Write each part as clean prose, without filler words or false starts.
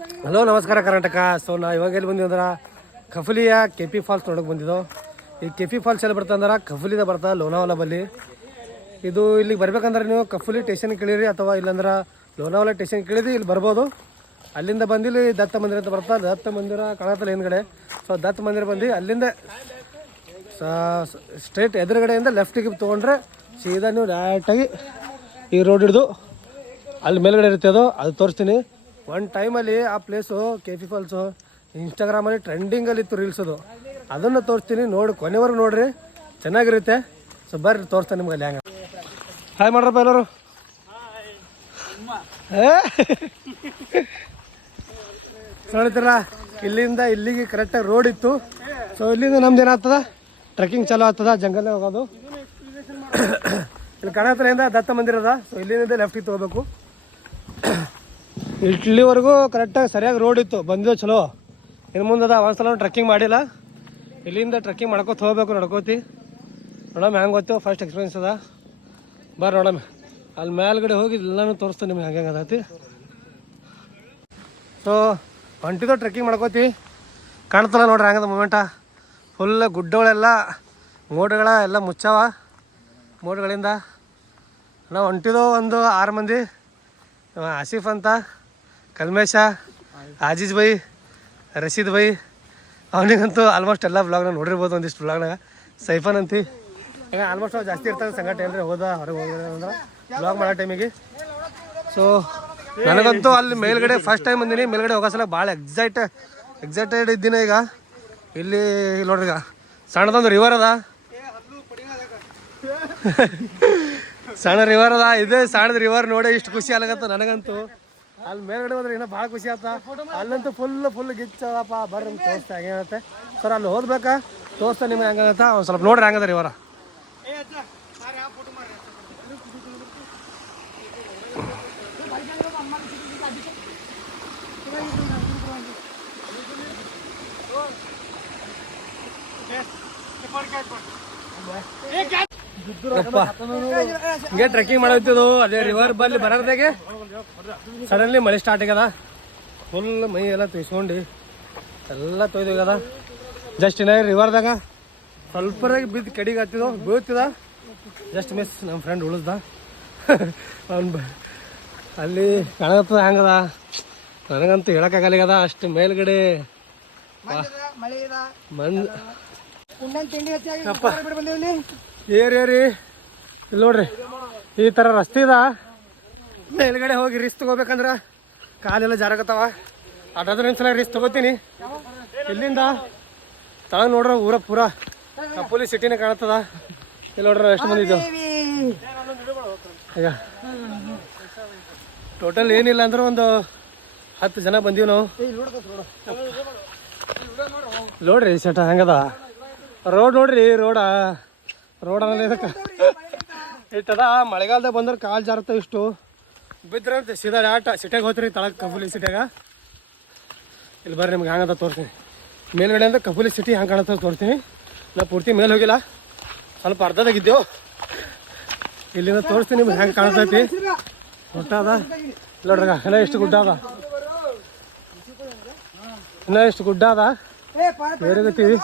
Hello ನಮಸ್ಕಾರ Karnataka. So ನಾ ಇವಾಗ ಎಲ್ಲಿ ಬಂದಿವಿ ಅಂದ್ರೆ ಕಫುಲಿಯ ಕೆಪಿ ಫಾಲ್ಸ್ ನೋಡೋಕೆ ಬಂದಿದ್ದೋ. ಈ ಕೆಪಿ ಫಾಲ್ಸ್ ಎಲ್ಲಿ ಬರ್ತಂದ್ರೆ ಕಫುಲಿದ ಬರ್ತಾ ಲೋನಾವಾಲ ಬಲ್ಲಿ. ಇದು ಇಲ್ಲಿಗೆ ಬರ್ಬೇಕಂದ್ರೆ ನೀವು ಕಫುಲಿ ಸ್ಟೇಷನ್ ಕೇಳಿರಿ ಅಥವಾ ಇಲ್ಲಾಂದ್ರೆ ಲೋನಾವಾಲ ಸ್ಟೇಷನ್ ಕೇಳಿದ್ರಿ ಇಲ್ಲಿ ಬರ್ಬೋದು. ಅಲ್ಲಿಂದ ಬಂದಿಲ್ಲಿ ದತ್ತ ಮಂದಿರ ಅಂತ ಬರ್ತಾ, ದತ್ತ ಮಂದಿರ ಕಾಣತ್ತಲ್ಲ ಹಿಂದ್ಗಡೆ. ಸೊ ದತ್ತ ಮಂದಿರ ಬಂದು ಅಲ್ಲಿಂದ ಸ್ಟ್ರೇಟ್ ಎದುರುಗಡೆಯಿಂದ ಲೆಫ್ಟಿಗೆ ತೊಗೊಂಡ್ರೆ ಸೀದಾ ನೀವು ಡೈರೆಕ್ಟಾಗಿ ಈ ರೋಡ್ ಹಿಡಿದು ಅಲ್ಲಿ ಮೇಲ್ಗಡೆ ಇರುತ್ತೆ ಅದು ತೋರಿಸ್ತೀನಿ. ಒಂದು ಟೈಮಲ್ಲಿ ಆ ಪ್ಲೇಸು ಕೆಪಿ ಫಾಲ್ಸು ಇನ್ಸ್ಟಾಗ್ರಾಮಲ್ಲಿ ಟ್ರೆಂಡಿಂಗಲ್ಲಿ ಇತ್ತು ರೀಲ್ಸ್. ಅದನ್ನು ತೋರಿಸ್ತೀನಿ, ನೋಡಿ ಕೊನೆವರೆಗೂ ನೋಡ್ರಿ, ಚೆನ್ನಾಗಿರುತ್ತೆ. ಸೊ ಬರ್ರಿ ತೋರಿಸ್ತಾನೆ ನಿಮ್ಗೆ ಅಲ್ಲಿ ಹ್ಯಾಂಗ. ಹಾಯ್ ಮಾಡ್ರಪ್ಪ ಎಲ್ಲರೂ. ನೋಡ್ತೀರ ಇಲ್ಲಿಂದ ಇಲ್ಲಿಗೆ ಕರೆಕ್ಟಾಗಿ ರೋಡ್ ಇತ್ತು. ಸೊ ಇಲ್ಲಿಂದ ನಮ್ದು ಏನಾಗ್ತದ ಟ್ರೆಕ್ಕಿಂಗ್ ಚಾಲೂ ಆಗ್ತದ, ಜಂಗಲ್ಲೇ ಹೋಗೋದು. ಇಲ್ಲಿ ಕಣತಲೆಯಿಂದ ದತ್ತ ಮಂದಿರ ಅದ. ಸೊ ಇಲ್ಲಿಂದ ಲೆಫ್ಟಿಗೆ ತೊಗೋಬೇಕು. ಇಲ್ಲಿವರೆಗೂ ಕರೆಕ್ಟಾಗಿ ಸರಿಯಾಗಿ ರೋಡ್ ಇತ್ತು, ಬಂದಿದ್ದು ಚಲೋ. ಇನ್ನು ಮುಂದೆ ಒಂದ್ಸಲ ಟ್ರೆಕ್ಕಿಂಗ್ ಮಾಡಿಲ್ಲ. ಇಲ್ಲಿಂದ ಟ್ರೆಕ್ಕಿಂಗ್ ಮಾಡ್ಕೋತ ಹೋಗ್ಬೇಕು ನಡ್ಕೋತಿ. ನೋಡಮ್ಮ ಹೆಂಗೆ ಗೊತ್ತು, ಫಸ್ಟ್ ಎಕ್ಸ್ಪೀರಿಯನ್ಸ್ ಅದ. ಬರ್ರಿ ನೋಡಮ್ಮ ಅಲ್ಲಿ ಮೇಲ್ಗಡೆ ಹೋಗಿ ಎಲ್ಲನೂ ತೋರಿಸ್ತೀನಿ ನಿಮ್ಗೆ ಹೆಂಗೆ ಅದೈತಿ. So ಹೊಂಟಿದ್ದು trekking ಮಾಡ್ಕೋತಿ. ಕಾಣ್ತಲ್ಲ ನೋಡ್ರಿ ಹಂಗದ ಮೂಮೆಂಟ. ಫುಲ್ ಗುಡ್ಡಗಳೆಲ್ಲ ಮೋಡಗಳ ಎಲ್ಲ ಮುಚ್ಚಾವ. ಮೋಡಗಳಿಂದ ನಾವು ಹೊಂಟಿದ್ದೋ ಒಂದು 6 ಮಂದಿ. ಆಸಿಫ್ ಅಂತ, Kalmesh, Aziz by, Rashid by. ಅವನಿಗಂತೂ almost ಎಲ್ಲ ಬ್ಲಾಗ್ನ ನೋಡಿರ್ಬೋದು, ಒಂದಿಷ್ಟು ಬ್ಲಾಗ್ನಾಗ. ಸೈಫನ್ ಅಂತಿ ಈಗ ಆಲ್ಮೋಸ್ಟ್ ಅವ್ರು ಜಾಸ್ತಿ ಇರ್ತಾರೆ ಸಂಗಟ. ಏನ್ರಿ ಹೊರಗೆ ಹೋದ್ರೆ ಬ್ಲಾಗ್ ಮಾಡೋ ಟೈಮಿಗೆ. ಸೊ ನನಗಂತೂ ಅಲ್ಲಿ ಮೇಲ್ಗಡೆ ಫಸ್ಟ್ ಟೈಮ್ ಬಂದೀನಿ. ಮೇಲ್ಗಡೆ ಹೋಗೋ ಸಲ ಭಾಳ ಎಕ್ಸೈಟೆಡ್ ಇದ್ದೀನಿ. ಈಗ ಇಲ್ಲಿ ನೋಡ್ರಿ, ಈಗ ಸಣ್ಣದೊಂದು ರಿವರ್ ಅದ, ಸಣ್ಣ ರಿವರ್ ಅದ. ಇದೇ ಸಣ್ಣದ ರಿವರ್ ನೋಡಿ ಇಷ್ಟು ಖುಷಿ ಆಗತ್ತ ನನಗಂತೂ. ಅಲ್ಲಿ ಮೇಲ್ಗಡೆ ಹೋದ್ರೆ ಇನ್ನೂ ಭಾಳ ಖುಷಿ ಆಯ್ತಾ. ಅಲ್ಲಂತೂ ಫುಲ್ ಗಿಚ್ಚದಪ್ಪ. ಬರ್ರಿ ತೋರಿಸ್ತಾ ಹೆಂಗೇನತ್ತೆ ಸರ್. ಅಲ್ಲಿ ಹೋಗ್ಬೇಕಾ ತೋರಿಸ್ತಾ ನಿಮ್ಗೆ ಹೆಂಗತ್ತ ಒಂದು ಸ್ವಲ್ಪ ನೋಡ್ರಿ ಹೆಂಗದ ರಿವರ. ಹಿಂಗೆ ಟ್ರೆಕ್ಕಿಂಗ್ ಮಾಡೋದು ಅದೇ ರಿವರ್ ಬಲ್ಲಿ ಬರೋದಾಗೆ ಸಡನ್ಲಿ ಮಳೆ ಸ್ಟಾರ್ಟ್ ಆಗ್ಯದ. ಫುಲ್ ಮೈ ಎಲ್ಲ ತೊಯ್ಸ್ಕೊಂಡು ಎಲ್ಲ ತೊಯ್ದೋಗ್ಯದ. ಜಸ್ಟ್ ಇನ್ನ ರಿವರ್ದಾಗ ಸ್ವಲ್ಪರಾಗಿ ಬಿದ್ದು ಕಡಿಗೆ ಹತ್ತಿದ ಬೀಳ್ತಿದ. ಜಸ್ಟ್ ಮಿಸ್ ನಮ್ಮ ಫ್ರೆಂಡ್ ಉಳಿಸ್ದ. ಅವ್ನು ಅಲ್ಲಿ ಕಾಣತ್ತದ ಹೆಂಗದ ನನಗಂತೂ ಹೇಳಕ್ಕಾಗಲಿಗದ. ಅಷ್ಟು ಮೇಲ್ಗಡೆ ಏರಿ ಇಲ್ಲಿ ನೋಡ್ರಿ, ಈ ಥರ ರಸ್ತೆ ಇದ. ಮೇಲ್ಗಡೆ ಹೋಗಿ ರಿಸ್ಕ್ ತಗೋಬೇಕಂದ್ರೆ ಕಾಲೆಲ್ಲ ಜಾರಕತ್ತಾವ. ಅದಾದ್ರೂ ಒಂದ್ಸಲ ರಿಸ್ಕ್ ತಗೋತೀನಿ. ಇಲ್ಲಿಂದ ತಳ ನೋಡ್ರ ಊರ ಪೂರ ಕಪ್ಪುಲಿ ಸಿಟಿನೇ ಕಾಣತ್ತದ. ಇಲ್ಲಿ ನೋಡ್ರ ಎಷ್ಟು ಮಂದಿ ಇದ್ದವು ಈಗ. ಟೋಟಲ್ ಏನಿಲ್ಲ ಅಂದ್ರೆ ಒಂದು 10 ಜನ ಬಂದೀವಿ ನಾವು. ನೋಡ್ರಿ ಸೆಟ ಹೆಂಗದ ರೋಡ್. ನೋಡ್ರಿ ರೋಡ್ ಅನ್ನೋದು ಇದಕ್ಕೆ ಇಟ್ಟದ. ಮಳೆಗಾಲದಾಗ ಬಂದ್ರೆ ಕಾಲು ಜಾರತ್ತ. ಇಷ್ಟು ಬಿದ್ರಂತೆ ಸೀದಾ ಆಟ ಸಿಟಿಯಾಗ ಹೋಗ್ತೀರಿ ತಳಕ್ಕೆ, ಕಫುಲಿ ಸಿಟಿಯಾಗ. ಇಲ್ಲಿ ಬರ್ರಿ ನಿಮ್ಗೆ ಹೆಂಗದ ತೋರಿಸ್ತೀನಿ. ಮೇಲ್ಗಡೆ ಅಂದ್ರೆ ಕಫುಲಿ ಸಿಟಿ ಹೆಂಗೆ ಕಾಣತ್ತ ತೋರಿಸ್ತೀನಿ. ನಾವು ಪೂರ್ತಿ ಮೇಲೆ ಹೋಗಿಲ್ಲ, ಸ್ವಲ್ಪ ಅರ್ಧದಾಗಿದ್ದೆವು. ಇಲ್ಲಿಂದ ತೋರಿಸ್ತೀನಿ ನಿಮ್ಗೆ ಹೆಂಗೆ ಕಾಣಿಸ್ತೈತಿ. ಗುಡ್ಡ ಅದ ನೋಡ್ರಿ, ಇನ್ನೂ ಎಷ್ಟು ಗುಡ್ಡ ಅದ, ಇನ್ನೂ ಎಷ್ಟು ಗುಡ್ಡ ಅದ. ಬೇರೆ ಗತ್ತೀವಿ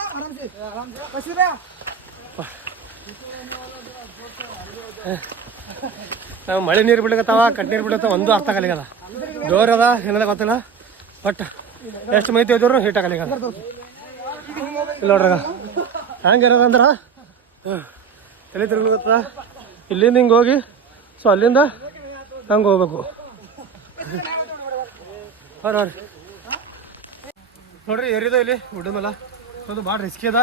ನಾವು. ಮಳೆ ನೀರು ಬಿಡ್ಲಕತ್ತಾವ, ಕಟ್ ನೀರು ಬಿಡ್ಲತ್ತಾವ, ಒಂದು ಅರ್ಥ ಆಗಲಿಗದ. ಜೋರ್ ಅದ ಏನದ ಗೊತ್ತಿಲ್ಲ, ಬಟ್ ಎಷ್ಟು ಮೈತಿ ಹೋದ್ರು ಹೀಟ್ ಆಗಲಿಗದ. ಇಲ್ಲಿ ನೋಡ್ರಿ ಹಂಗೆ ಇರೋದಂದ್ರೆ ತಲೆ ತಿರುಗತ್ತದ. ಇಲ್ಲಿಂದ ಹಿಂಗೆ ಹೋಗಿ ಸೊ ಅಲ್ಲಿಂದ ಹಂಗೆ ಹೋಗ್ಬೇಕು. ನೋಡ್ರಿ ಏರಿದ ಇಲ್ಲಿ ಗುಡ್ಡ ಮೇಲೆ. ಅದು ಭಾಳ ರಿಸ್ಕಿ ಅದ,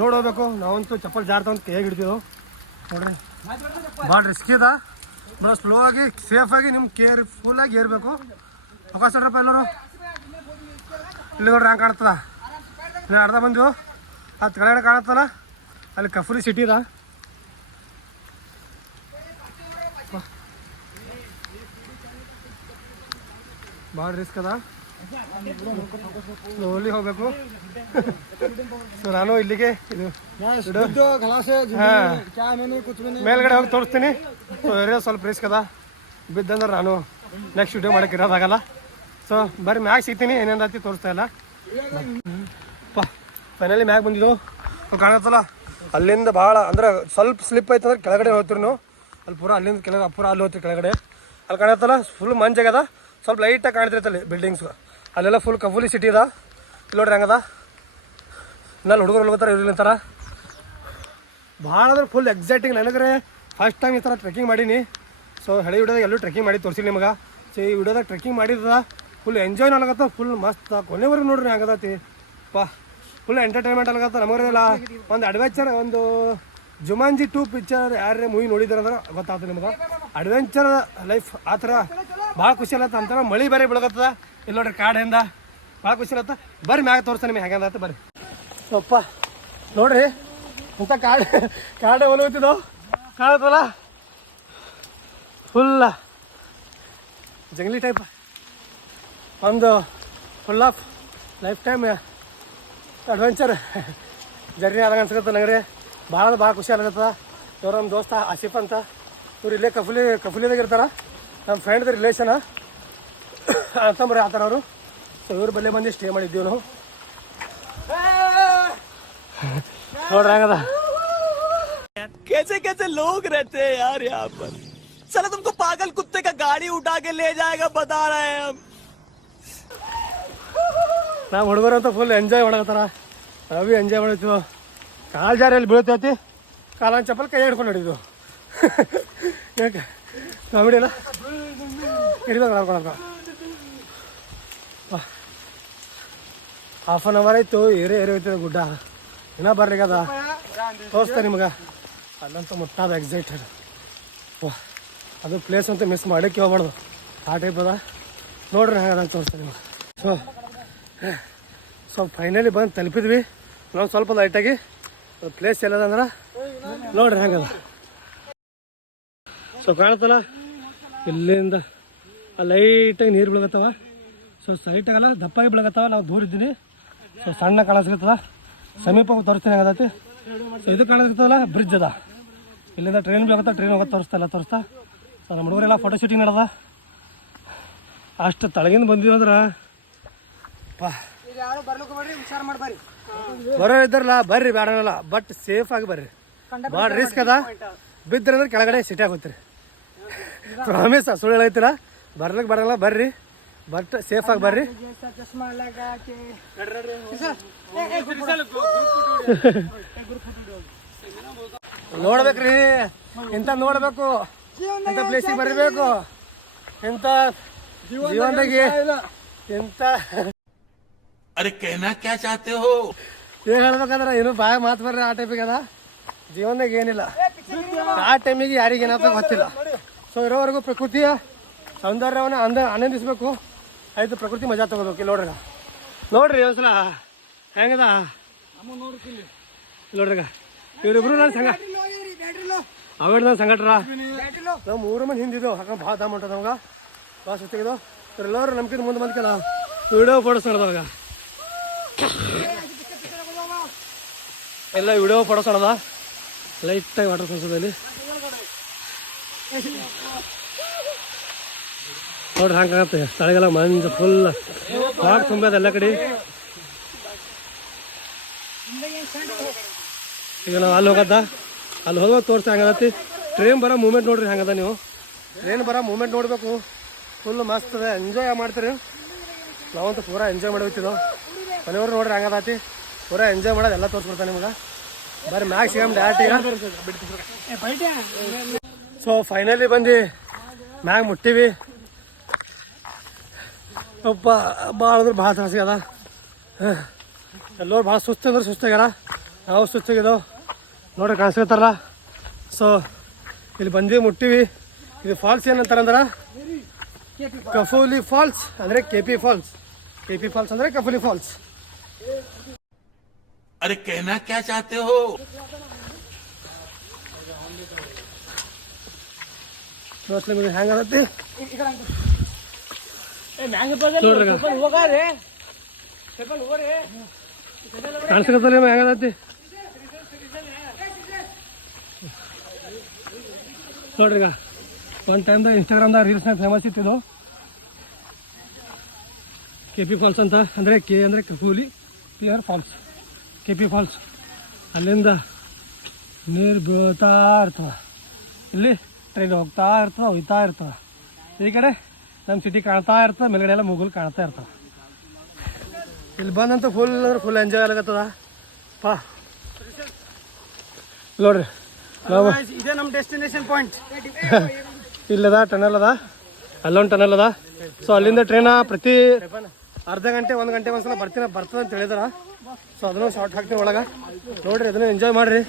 ನೋಡಿ ಹೋಗ್ಬೇಕು. ನಾವಂತೂ ಚಪ್ಪಲ್ ಜಾರ್ತಾವಂತ ಕೈಯಾಗಿ ಹಿಡ್ತೀವಿ. ನೋಡ್ರಿ ಭಾಳ ರಿಸ್ಕಿ ಅದ. ಭಾಳ ಸ್ಲೋ ಆಗಿ ಸೇಫಾಗಿ ನಿಮ್ಮ ಕೇರ್ಫುಲ್ಲಾಗಿ ಏರ್ಬೇಕು. ಅವಕಾಶ ನೋಡ್ರಪ್ಪ ಎಲ್ಲರೂ. ಇಲ್ಲಿ ನೋಡ್ರಿ ಹಂಗೆ ಕಾಣ್ತದ. ಇನ್ನು ಅರ್ಧ ಬಂದು ಅದು ಕೆಳಗಡೆ ಕಾಣತ್ತಲ್ಲ, ಅಲ್ಲಿ ಕಫುಲಿ ಸಿಟಿ ಅದ. ಭಾಳ ರಿಸ್ಕ್ ಅದ, ಸ್ಲೋಲಿ ಹೋಗ್ಬೇಕು. ಸೊ ನಾನು ಇಲ್ಲಿಗೆ ಇದು ಮೇಲ್ಗಡೆ ಹೋಗಿ ತೋರಿಸ್ತೀನಿ. ಸೊ ಏರಿಯಾ ಸ್ವಲ್ಪ ರಿಸ್ಕ್ ಅದ, ಬಿದ್ದಂದ್ರೆ ನಾನು ನೆಕ್ಸ್ಟ್ ವಿಡಿಯೋ ಮಾಡಕ್ಕೆ ಇರೋದಾಗಲ್ಲ. ಸೊ ಬರ್ರಿ ಮ್ಯಾಗ ಸಿಗ್ತೀನಿ ಏನೇನತಿ ತೋರಿಸ್ತಾ ಇಲ್ಲ ಫೈನಲಿ ಮ್ಯಾಗ ಬಂದಿದ್ದು ಕಾಣತ್ತಲ್ಲ ಅಲ್ಲಿಂದ ಭಾಳ ಅಂದ್ರೆ ಸ್ವಲ್ಪ ಸ್ಲಿಪ್ ಆಯ್ತು ಅಂದ್ರೆ ಕೆಳಗಡೆ ಹೋಗ್ತೀರಿ ನೀವು ಅಲ್ಲಿ ಪೂರ ಅಲ್ಲಿಂದ ಕೆಳಗೆ ಪೂರ ಅಲ್ಲಿ ಹೋಗ್ತೀರಿ ಕೆಳಗಡೆ ಅಲ್ಲಿ ಕಾಣತ್ತಲ್ಲ ಫುಲ್ ಮಂಜಾಗ್ಯದ ಸ್ವಲ್ಪ ಲೈಟಾಗಿ ಕಾಣ್ತಿರ್ತಲ್ಲಿ ಬಿಲ್ಡಿಂಗ್ಸು ಅಲ್ಲೆಲ್ಲ ಫುಲ್ ಕಫುಲಿ ಸಿಟಿ ಅದ ಇಲ್ಲಿ ನೋಡ್ರಿ ಹೆಂಗದ ಇನ್ನಲ್ಲಿ ಹುಡುಗರು ಹೋಗ್ತಾರೆ ಇವ್ರು ನಿಂತಾರ ಭಾಳ ಅಂದ್ರೆ ಫುಲ್ ಎಕ್ಸೈಟಿಂಗ್ ನನಗ್ರೆ ಫಸ್ಟ್ ಟೈಮ್ ಈ ಥರ ಟ್ರೆಕ್ಕಿಂಗ್ ಮಾಡೀನಿ ಸೊ ಹಳೆ ವಿಡಿಯೋದಾಗ ಎಲ್ಲೂ ಟ್ರೆಕ್ಕಿಂಗ್ ಮಾಡಿ ತೋರಿಸಿಲ್ಲ ನಿಮಗೆ ಸೊ ಈ ವಿಡಿಯೋದಾಗ ಟ್ರೆಕ್ಕಿಂಗ್ ಮಾಡಿದ ಫುಲ್ ಎಂಜಾಯ್ ಆಗತ್ತ ಫುಲ್ ಮಸ್ತ್ ಕೊನೆವರೆಗೂ ನೋಡ್ರಿ ಹೆಂಗದತಿ ಫುಲ್ ಎಂಟರ್ಟೈನ್ಮೆಂಟ್ ಆಗತ್ತ ನಮಗೆಲ್ಲ ಒಂದು ಅಡ್ವೆಂಚರ್ ಒಂದು ಜುಮಾನ್ಜಿ 2 ಪಿಕ್ಚರ್ ಯಾರೇ ಮೂವಿ ನೋಡಿದಾರೆ ಅಂದ್ರೆ ಗೊತ್ತಾಗ್ತದೆ ನಿಮ್ಗೆ ಅಡ್ವೆಂಚರ್ ಲೈಫ್ ಆ ಥರ ಭಾಳ ಖುಷಿ ಆಗತ್ತ ಅಂತಾರೆ ಮಳೆ ಬೇರೆ ಬೆಳಗತ್ತದ ಇಲ್ಲಿ ನೋಡ್ರಿ ಕಾಡಿಂದ ಭಾಳ ಖುಷಿ ಆಗತ್ತ ಬರ್ರಿ ಮ್ಯಾಗ ತೋರಿಸ್ತಾನೆ ನಿಮಗೆ ಹೆಂಗಂದತ್ತ ಬರ್ರಿ ಸೊಪ್ಪ ನೋಡ್ರಿ ಇಂಥ ಕಾಡೆ ಹೊಲುತ್ತಿದ್ದು ಕಾಣತ್ತಲ್ಲ ಫುಲ್ಲ ಜಂಗ್ಲಿ ಟೈಪ್ ಒಂದು full of life time adventure journey ಆದಾಗ ಅನ್ಸಕತ್ತ ನಂಗೆ ಭಾಳ ಖುಷಿ ಆಗತ್ತ ಇವ್ರು ನಮ್ಮ ದೋಸ್ತ ಆಸಿಫ್ ಅಂತ ಇವ್ರು ಇಲ್ಲೇ ಕಫುಲಿದಾಗ ಇರ್ತಾರ ನಮ್ಮ ಫ್ರೆಂಡ್ದು ರಿಲೇಷನ್ ಅಂತಂಬ್ರಿ ಆ ಥರ ಅವರು ಸೊ ಇವ್ರ ಬಲ್ಲೇ ಬಂದು ಸ್ಟೇ ಮಾಡಿದ್ದೀವಿ ನಾವು ನೋಡ್ರಿ ಹೆಂಗದ कैसे कैसे लोग रहते हैं यार यहाँ पर साला तुमको पागल कुत्ते का गाड़ी उठा के ले जाएगा बता रहे हैं हम ನಾವು ಹುಡುಗರು ಅಂತ ಫುಲ್ ಎಂಜಾಯ್ ಮಾಡಕತ್ತಾರ ನಾವೂ ಎಂಜಾಯ್ ಮಾಡಿದ್ವಿ ಕಾಲು ಜಾರಿ ಅಲ್ಲಿ ಬೀಳ್ತೈತಿ ಕಾಲೊಂದು ಚಪ್ಪಲ್ ಕೈ ಹಿಡ್ಕೊಂಡು ಹಿಡಿದ್ವು ಯಾಕೆ ಕಾಮಿಡಿ ಅಲ್ಲ ಹಿಡಿದಾಗ ನೋಡ್ಕೊಳಕ ಹಾಫ್ ಆನ್ ಅವರ್ ಆಯಿತು ಏರೇ ಹೋಯ್ತದೆ ಗುಡ್ಡ ಇನ್ನೂ ಬರ್ಲಿಕ್ಕದ ತೋರಿಸ್ತಾ ನಿಮ್ಗೆ ಅಲ್ಲಂತೂ ಮುಟ್ಟಾದ ಎಕ್ಸೈಟೆಡ್ ಅದು ಪ್ಲೇಸ್ ಅಂತೂ ಮಿಸ್ ಮಾಡೋಕ್ಕೆ ಹೋಗ್ಬಾರ್ದು ಆ ಟೈಪ್ ಅದ ನೋಡ್ರಿ ಹೆಂಗದ ತೋರಿಸ್ತಾ ನಿಮ್ಗೆ ಸೊ ಫೈನಲಿ ಬಂದು ತಲುಪಿದ್ವಿ ನಾವು ಸ್ವಲ್ಪ ಲೈಟಾಗಿ ಪ್ಲೇಸ್ ಎಲ್ಲದಂದ್ರೆ ನೋಡ್ರಿ ಹೆಂಗದ ಸೊ ಕಾಣುತ್ತಲ್ಲ ಇಲ್ಲಿಂದ ಲೈಟಾಗಿ ನೀರು ಬೀಳಗತ್ತವ ಸೊ ಸೈಟಾಗಲ್ಲ ದಪ್ಪಾಗಿ ಬೀಳಗತ್ತವ ನಾವು ದೂರ ಇದ್ದೀನಿ ಸೊ ಸಣ್ಣ ಕಾಣಿಸ್ಕತ್ತದ ಸಮೀಪ ತೋರಿಸ್ತೀನಿ ಹೆಂಗದೈತಿ ಸೊ ಇದು ಕಾಣಿಸ್ಕತ್ತಲ್ಲ ಬ್ರಿಡ್ಜ್ ಅದ ಇಲ್ಲಿಂದ ಟ್ರೈನ್ ಬೀಳಗತ್ತ ಟ್ರೈನ್ ಹೋಗೋದು ತೋರಿಸ್ತಾ ಸೊ ನಮ್ಮ ಹುಡುಗರೆಲ್ಲ ಫೋಟೋ ಶೂಟಿಂಗ್ ನಡೆದ ಅಷ್ಟು ತಳಗಿಂದ ಬಂದೀವಿ ಅಂದ್ರೆ ಬರೋ ಇದ್ದಾರಲ್ಲ ಬರ್ರಿ ಬೇಡಲ್ಲ ಬಟ್ ಸೇಫ್ ಆಗಿ ಬರ್ರಿ ಭಾಳ ರಿಸ್ಕ್ ಅದ ಬಿದ್ದರೆ ಅಂದ್ರೆ ಕೆಳಗಡೆ ಸಿಟಿಯಾಗಿ ಹೋಗ್ತೀರಿ ಪ್ರಾಮಿಸ್ ಸುಳ್ಳು ಹೇಳೈತಿಲ್ಲ ಬರ್ಲಿಕ್ಕೆ ಬರಲ್ಲ ಬರ್ರಿ ಬಟ್ ಸೇಫ್ ಆಗಿ ಬರ್ರಿ ನೋಡ್ಬೇಕ್ರಿ ಇಂಥ ನೋಡ್ಬೇಕು ಇಂಥ ಪ್ಲೇಸಿಗೆ ಬರಬೇಕು ಇಂಥ ಜೀವನದಾಗೆ ಇಂಥ अरे कहना क्या चाहते हो ಏನು ಹೇಳ್ಬೇಕಂದ್ರೆ ಏನು ಬಾಯ ಮಾತು ಬರ್ರಿ ಆ ಟೈಪಿಗೆ ಅದ ಜೀವನದಾಗ ಏನಿಲ್ಲ ಆ ಟೈಮಿಗೆ ಯಾರಿಗೆ ಏನಾಗ್ತ ಗೊತ್ತಿಲ್ಲ ಸೊ ಇರೋವರೆಗೂ ಪ್ರಕೃತಿಯ ಸೌಂದರ್ಯವನ್ನು ಆನಂದಿಸ್ಬೇಕು ಆಯ್ತು ಪ್ರಕೃತಿ ಮಜಾ ತಗೋಬೇಕು ಇಲ್ಲಿ ನೋಡ್ರಿ ಒಂದ್ಸಲ ಹೆಂಗದ ನೋಡ್ರಿಗ ಇವ್ರಿಬ್ರು ನಾನು ಸಂಘ ಅವೇಡ್ ನಾನು ಸಂಘಟರ ನಾವು 3 ಮಂದಿ ಹಿಂದಿದ್ದು ಹಾಕೊಂಡು ಭಾಳ ದಾಮ್ ಹೊಂಟದ ನಮ್ಗೆ ಭಾಳ ಸುತ್ತಿಗಿದ್ದು ಎಲ್ಲರೂ ನಮ್ಗಿಂತ ಮುಂದೆ ಬಂದ್ಕಲ್ಲ ವಿಡಿಯೋ ಫೋಟೋಸ್ ನೋಡ್ದವಾಗ ಎಲ್ಲ ವಿಡಿಯೋ ಫೋಟೋಸ್ ನೋಡೋದ ಲೈಟಾಗಿ ವಾಟರ್ ಫಾಲ್ಸದಲ್ಲಿ ನೋಡ್ರಿ ಹಂಗೆ ಕಾಣುತ್ತೆ ತಳಗೆಲ್ಲ ಮಂಜು ಫುಲ್ ಹಾಟ್ ತುಂಬ್ಯದ ಎಲ್ಲ ಕಡೆ ಈಗ ನಾವು ಅಲ್ಲಿ ಹೋಗದ ಅಲ್ಲಿ ಹೋಗುವ ತೋರಿಸಿ ಹಂಗದತಿ ಟ್ರೈನ್ ಬರೋ ಮೂಮೆಂಟ್ ನೋಡ್ರಿ ಹಂಗದ ನೀವು ಟ್ರೈನ್ ಬರೋ ಮೂಮೆಂಟ್ ನೋಡಬೇಕು ಫುಲ್ ಮಸ್ತ್ ಅದ ಎಂಜಾಯ್ ಮಾಡ್ತೀರಿ ನಾವಂತೂ ಪೂರಾ ಎಂಜಾಯ್ ಮಾಡಿ ಹೋಗ್ತಿದ್ದೋ ಮನೆಯವ್ರು ನೋಡ್ರಿ ಹಂಗದಾತಿ ಪೂರಾ ಎಂಜಾಯ್ ಮಾಡೋದು ಎಲ್ಲ ತೋರಿಸ್ಬಿಡ್ತಾನೆ ನಿಮ್ಗೆ ಬರ್ರಿ ಮ್ಯಾಗ್ ಸಿಗಮ್ ಡೈರೆಕ್ಟ್ ಸೊ ಫೈನಲಿ ಬಂದು ಮ್ಯಾಗ್ ಮುಟ್ಟಿವಿ ಅಪ್ಪ ಭಾಳ ಅಂದ್ರೆ ಭಾಳ ತ್ರಾಸಿಗೆ ಅದ ಎಲ್ಲರೂ ಭಾಳ ಸುಸ್ತು ಅಂದ್ರೆ ಸುಸ್ತಾಗ್ಯಾರ ನಾವು ಸುಸ್ತಾಗಿದ್ದವು ನೋಡ್ರಿ ಕಾಣಿಸ್ಕೊತಾರಲ್ಲ ಸೊ ಇಲ್ಲಿ ಬಂದ್ವಿ ಮುಟ್ಟಿವಿ ಇದು ಫಾಲ್ಸ್ ಏನಂತಾರಂದ್ರೆ ಕಫೋಲಿ ಫಾಲ್ಸ್ ಅಂದರೆ KP ಫಾಲ್ಸ್ ಅಂದರೆ ಕಫೋಲಿ ಫಾಲ್ಸ್ अरे कहना क्या चाहते हो ನೋಡ್ಲಿ ಹೆಂಗತಿ ಕಾಣಿಸ್ಕತ್ತಲ್ಲ ಹೆಂಗತಿ ನೋಡ್ರಿ ಈಗ ಒಂದು ಟೈಮ್ದಾಗ ಇನ್ಸ್ಟಾಗ್ರಾಮ್ದಾಗ ರೀಲ್ಸ್ನಾಗ ಫೇಮಸ್ ಇತ್ತಿದ್ದು KP ಫಾಲ್ಸ್ ಅಂತ, ಅಂದರೆ ಕೆ ಅಂದರೆ ಕೂಲಿ, PR ಫಾಲ್ಸ್, KP ಫಾಲ್ಸ್. ಅಲ್ಲಿಂದ ನೀರು ಬೀಳ್ತಾ ಇರ್ತವೆ, ಇಲ್ಲಿ ಟ್ರೈನ್ ಹೋಗ್ತಾ ಇರ್ತವೆ. ಈ ಕಡೆ ನಮ್ಮ ಸಿಟಿ ಕಾಣ್ತಾ ಇರ್ತದೆ, ಮೇಲ್ಗಡೆ ಎಲ್ಲ ಮುಗುಲ್ ಕಾಣ್ತಾ ಇರ್ತವೆ. ಇಲ್ಲಿ ಬಂದಂತೂ ಫುಲ್ ಎಂಜಾಯ್ ಆಗತ್ತದ ಪಾ. ನೋಡ್ರಿ ನಾವು ಇದೇ ನಮ್ಮ ಡೆಸ್ಟಿನೇಷನ್ ಪಾಯಿಂಟ್. ಇಲ್ಲದ ಟನಲ್ ಅದ, ಅಲ್ಲೊಂದು ಟನಲ್ ಅದ. ಸೊ ಅಲ್ಲಿಂದ ಟ್ರೈನ ಪ್ರತಿ ಅರ್ಧ ಗಂಟೆ 1 ಗಂಟೆ ಒಂದ್ಸಲ ಬರ್ತದೆ ಅಂತ ಹೇಳಿದಾರ. ಸೊ ಅದನ್ನು ಶಾರ್ಟ್ ಹಾಕ್ತೀವಿ ಒಳಗೆ, ನೋಡ್ರಿ ಅದನ್ನು ಎಂಜಾಯ್ ಮಾಡ್ರಿ.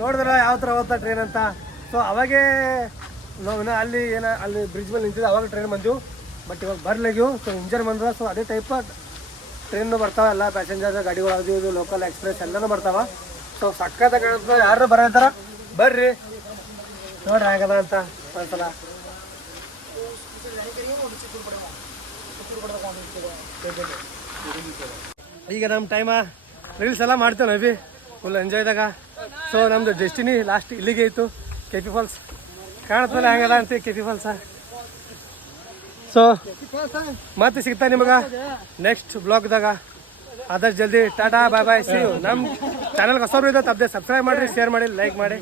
ನೋಡಿದ್ರ ಯಾವ ಥರ ಹೋಗ್ತಾ ಟ್ರೈನ್ ಅಂತ. ಸೊ ಅವಾಗೇ ನಾವು ಅಲ್ಲಿ ಬ್ರಿಡ್ಜ್ ಮೇಲೆ ನಿಂತಿದ್ದೆ, ಅವಾಗ ಟ್ರೈನ್ ಬಂದೆವು. ಬಟ್ ಇವಾಗ ಬರ್ಲಿಗ್ಯವು. ಸೊ ಇಂಜನ್ ಬಂದ. ಸೊ ಅದೇ ಟೈಪ್ ಟ್ರೈನ್ ಬರ್ತಾವೆ, ಎಲ್ಲ ಪ್ಯಾಸೆಂಜರ್ ಗಾಡಿಗಳು, ಅದು ಇದು ಲೋಕಲ್ ಎಕ್ಸ್ಪ್ರೆಸ್ ಎಲ್ಲನೂ ಬರ್ತಾವ. ಸೊ ಸಕ್ಕತ್ತ ಕಾಣ್ತದೆ. ಯಾರು ಬರೋದಾರ ಬರ್ರಿ ನೋಡ್ರಿ ಆಗದ ಅಂತ ಒಂದ್ಸಲ. ಈಗ ನಮ್ಮ ಟೈಮ ರೀಲ್ಸ್ ಎಲ್ಲ ಮಾಡ್ತೇವೆ ನವಿ ಫುಲ್ ಎಂಜಾಯ್ದಾಗ. ಸೊ ನಮ್ದು ಡೆಸ್ಟಿನಿ ಲಾಸ್ಟ್ ಇಲ್ಲಿಗೆ ಇತ್ತು. KP ಫಾಲ್ಸ್ ಕಾಣ್ತಲ್ಲ ಹೆಂಗದ ಅಂತ KP ಫಾಲ್ಸ. ಸೊ ಮತ್ತೆ ಸಿಗ್ತಾ ನಿಮಗೆ ನೆಕ್ಸ್ಟ್ ಬ್ಲಾಗ್ದಾಗ. ಆದಷ್ಟು ಜಲ್ದಿ ಟಾಟಾ ಬಾಯ್ ಬಾಯ್ ಸಿ ಯು. ನಮ್ಮ ಚಾನಲ್ಗೆ ಹೊಸಬ್ರು ಇದೆ, ತಪ್ಪದೆ ಸಬ್ಸ್ಕ್ರೈಬ್ ಮಾಡಿರಿ, ಶೇರ್ ಮಾಡಿ, ಲೈಕ್ ಮಾಡಿ.